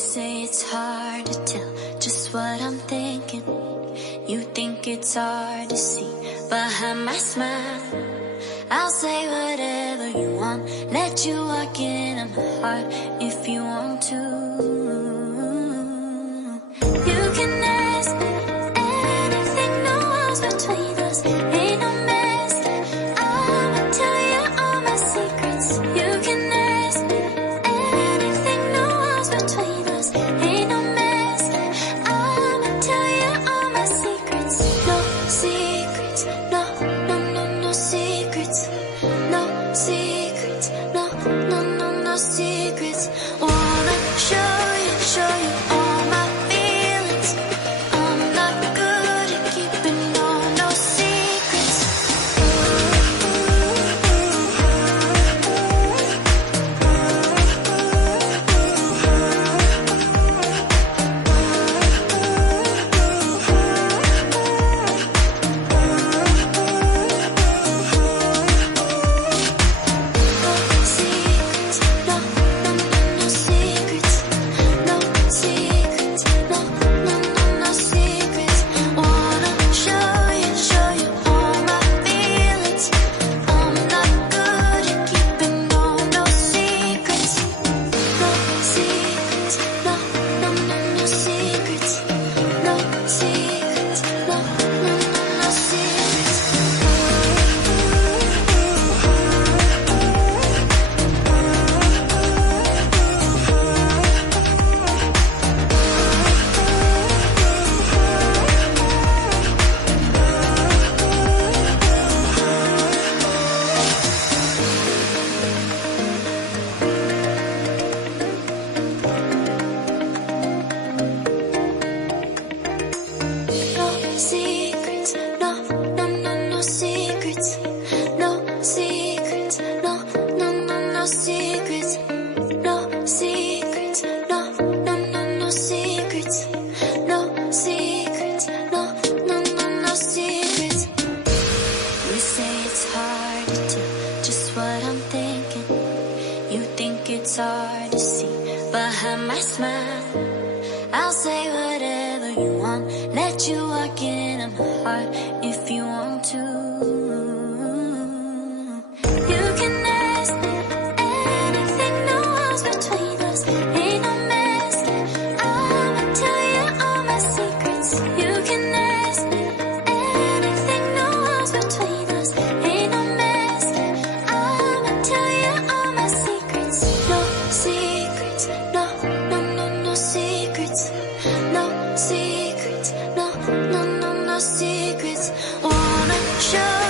say it's hard to tell just what I'm thinking. You think it's hard to see behind my smile. I'll say whatever you want, let you walk into my heart if you want to. You can ask me anything, no walls between us, ain't no mess. I'ma tell you all my secrets. You can ask me anything, no walls between us, ain't no mess. I'ma tell you all my secrets. No secrets, no, no, no, no secrets. No secrets, no, no, no, no secrets. Wanna show you all my feelings. I'm not good at keeping no secrets. It's hard to see behind my smile. I'll say whatever you want, let you walk into my heart if you want to. You can ask me anything, no walls between us, ain't no mess. I'ma tell you all my secrets. You can ask me anything, no walls between us, ain't no mess. I'ma tell you all my secrets. No secrets, no, no, no, no secrets. No secrets, no, no, no, no secrets. Wanna show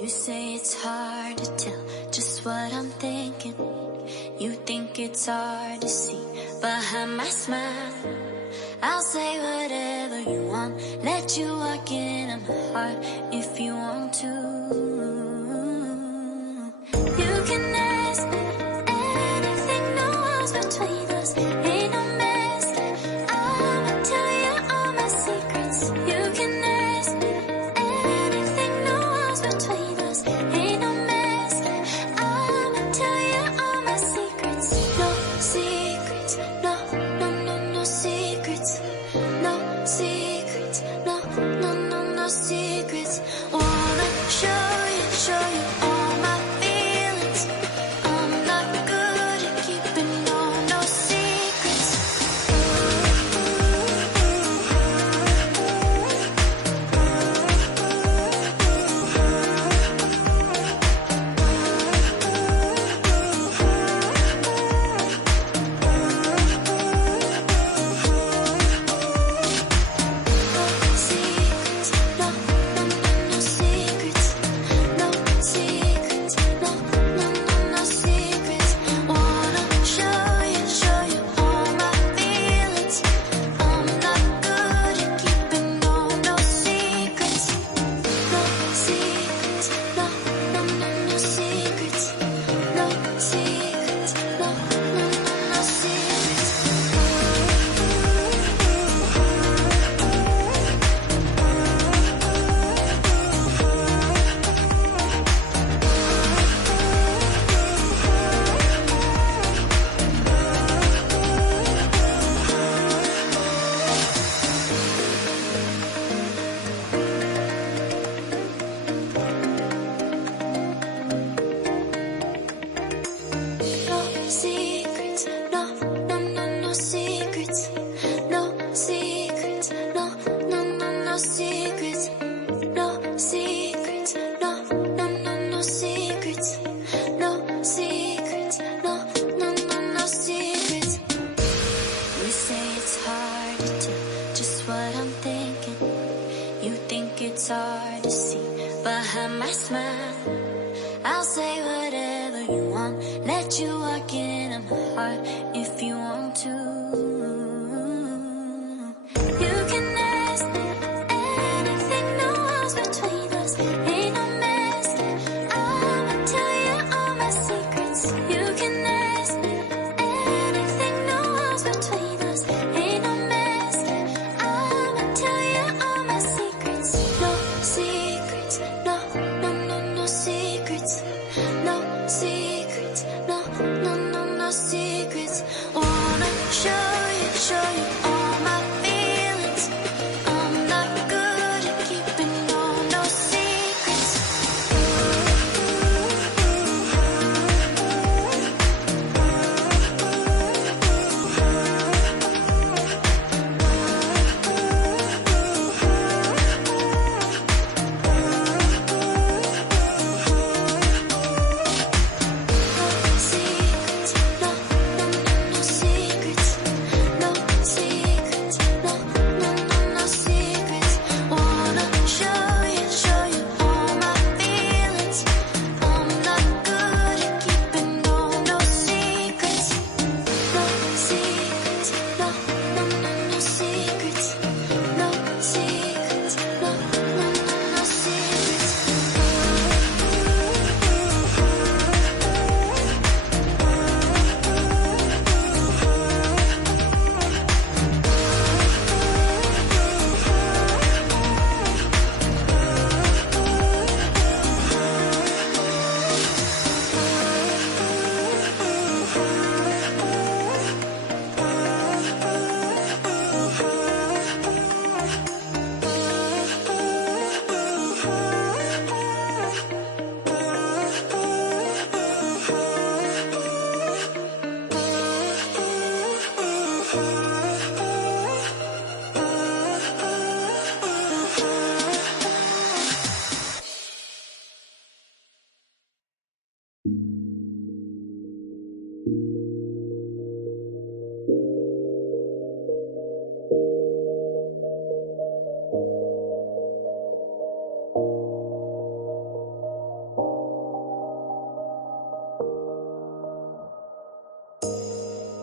You say it's hard to tell just what I'm thinking. You think it's hard to see behind my smile. I'll say whatever you want, let you walk into my heart if you want to. You can ask me anything, no walls between us, ain't no mess. I'ma tell you all my secrets. You can ask me anything, no walls between us, ain't no mess. I'ma tell you all my secrets. No secrets, no, no, no, no secrets. No secrets, no, no, no, no secrets. Wanna show you all my feelings. I'm not good at keeping no secrets. It's hard to see behind my smile. I'll say whatever you want, let you walk into my heart if you want to. You can ask me anything, no walls between us, ain't no mess. I'ma tell you all my secrets. You can ask me anything, no walls between us, ain't no mess. I'ma tell you all my secrets. No secrets, no, no, no, no secrets. No secrets, no, no, no, no secrets. Wanna show you all my feelings. I'm not good at keeping no secrets.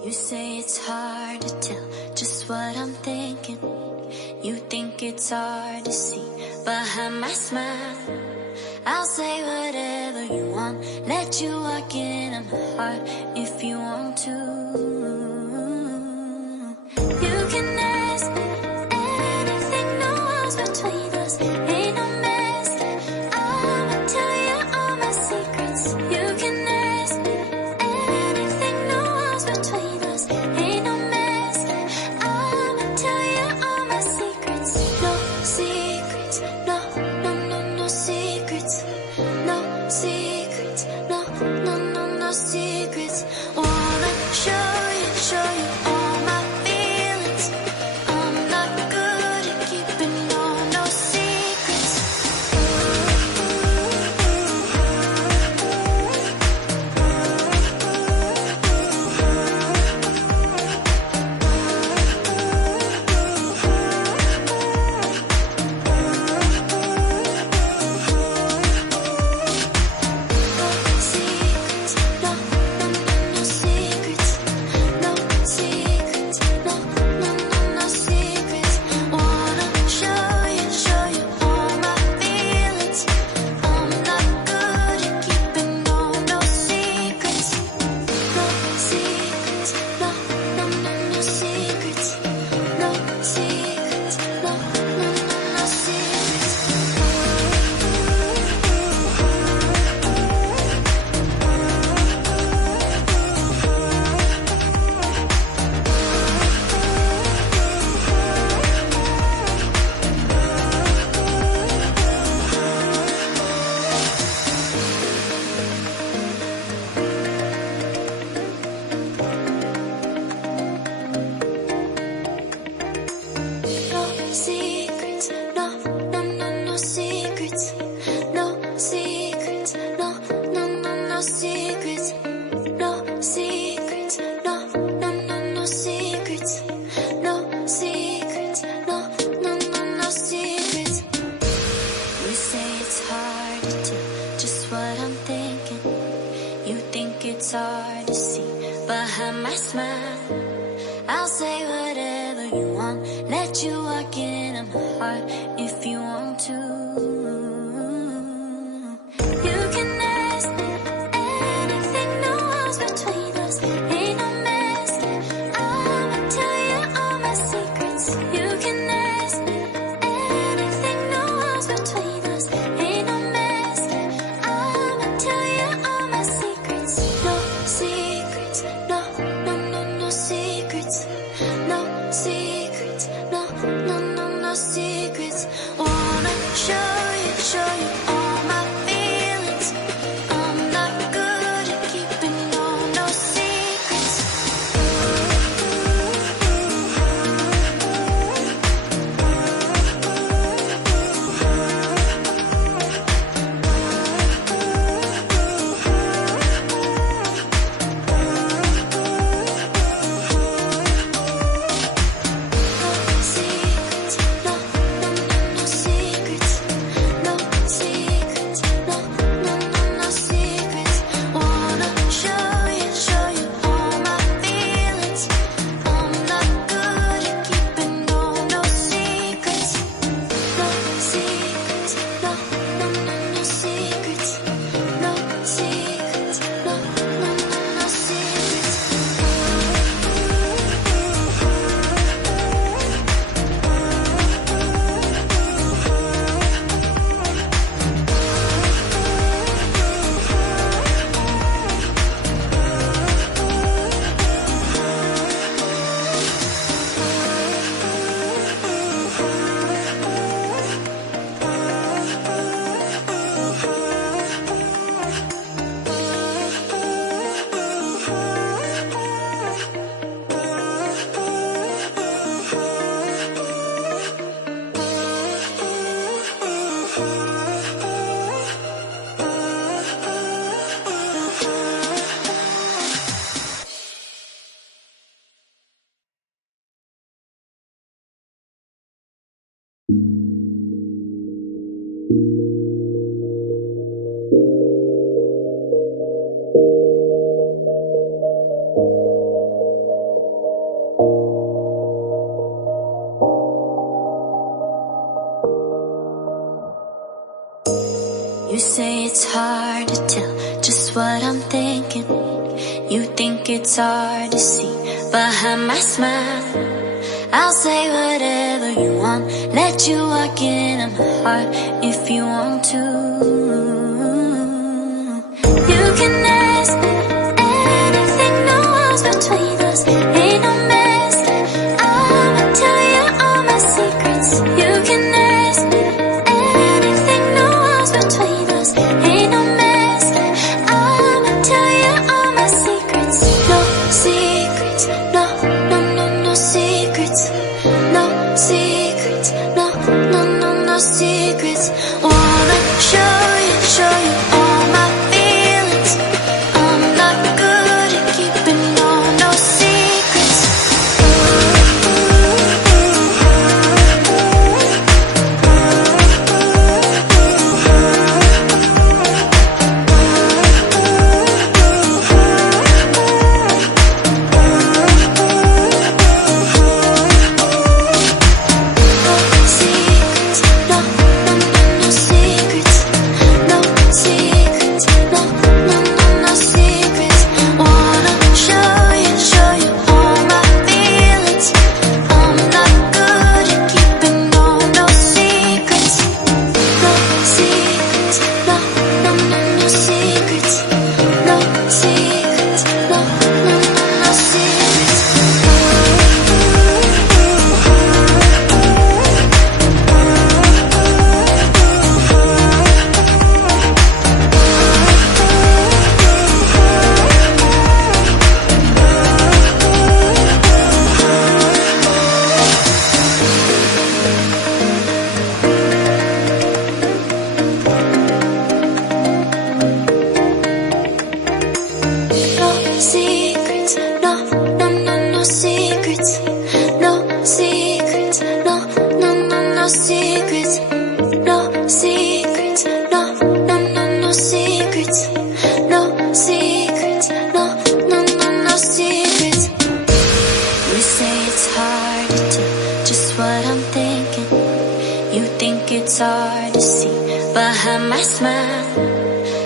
You say it's hard to tell just what I'm thinking. You think it's hard to see behind my smile. I'll say whatever you want, let you walk into my heart if you want to. You can ask me anything, no walls between us, ain't no mess. I'ma tell you all my secrets. You can ask me anything, no walls between us, ain't no mess. I'ma tell you all my secrets. No secrets, no, no, no, no secrets. No secrets, no, no, no, no secrets. Wanna show you all my feelings. I'm not good at keeping no secrets. It's hard to see behind my smile. I'll say whatever you want, let you walk into my heart if you want to. You can ask me anything, no walls between us, ain't no mess. I'ma tell you all my secrets. You can ask me anything, no walls between us, ain't no mess. I'ma tell you all my secrets. No secrets, no, no, no, no secrets. No secrets, no, no, no, no secrets. Wanna show you You say it's hard to tell just what I'm thinking. You think it's hard to see behind my smile. I'll say whatever you want, let you walk into my heart if you want to. You can ask me anything, no walls between us, ain't no mess. I'ma tell you all my secrets. You can ask me anything, no walls between us, ain't no mess. I'ma tell you all my secrets. No secrets, no, no, no, no secrets. No secrets, no, no, no, no secrets. Wanna show you all my feelings. I'm not good at keeping no secrets. It's hard to see behind my smile.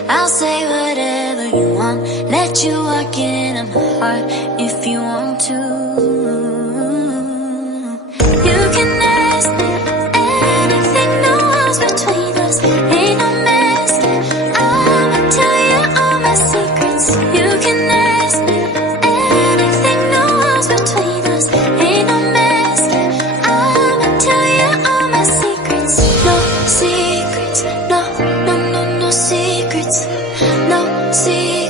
I'll say whatever you want, let you walk into my heart if you want to. You can ask me anything, no walls between us, ain't no mess. I'ma tell you all my secrets. You can ask me anything, no walls between us, ain't no mess. I'ma tell you all my secrets. No secrets, no, no, no, no secrets. No secrets.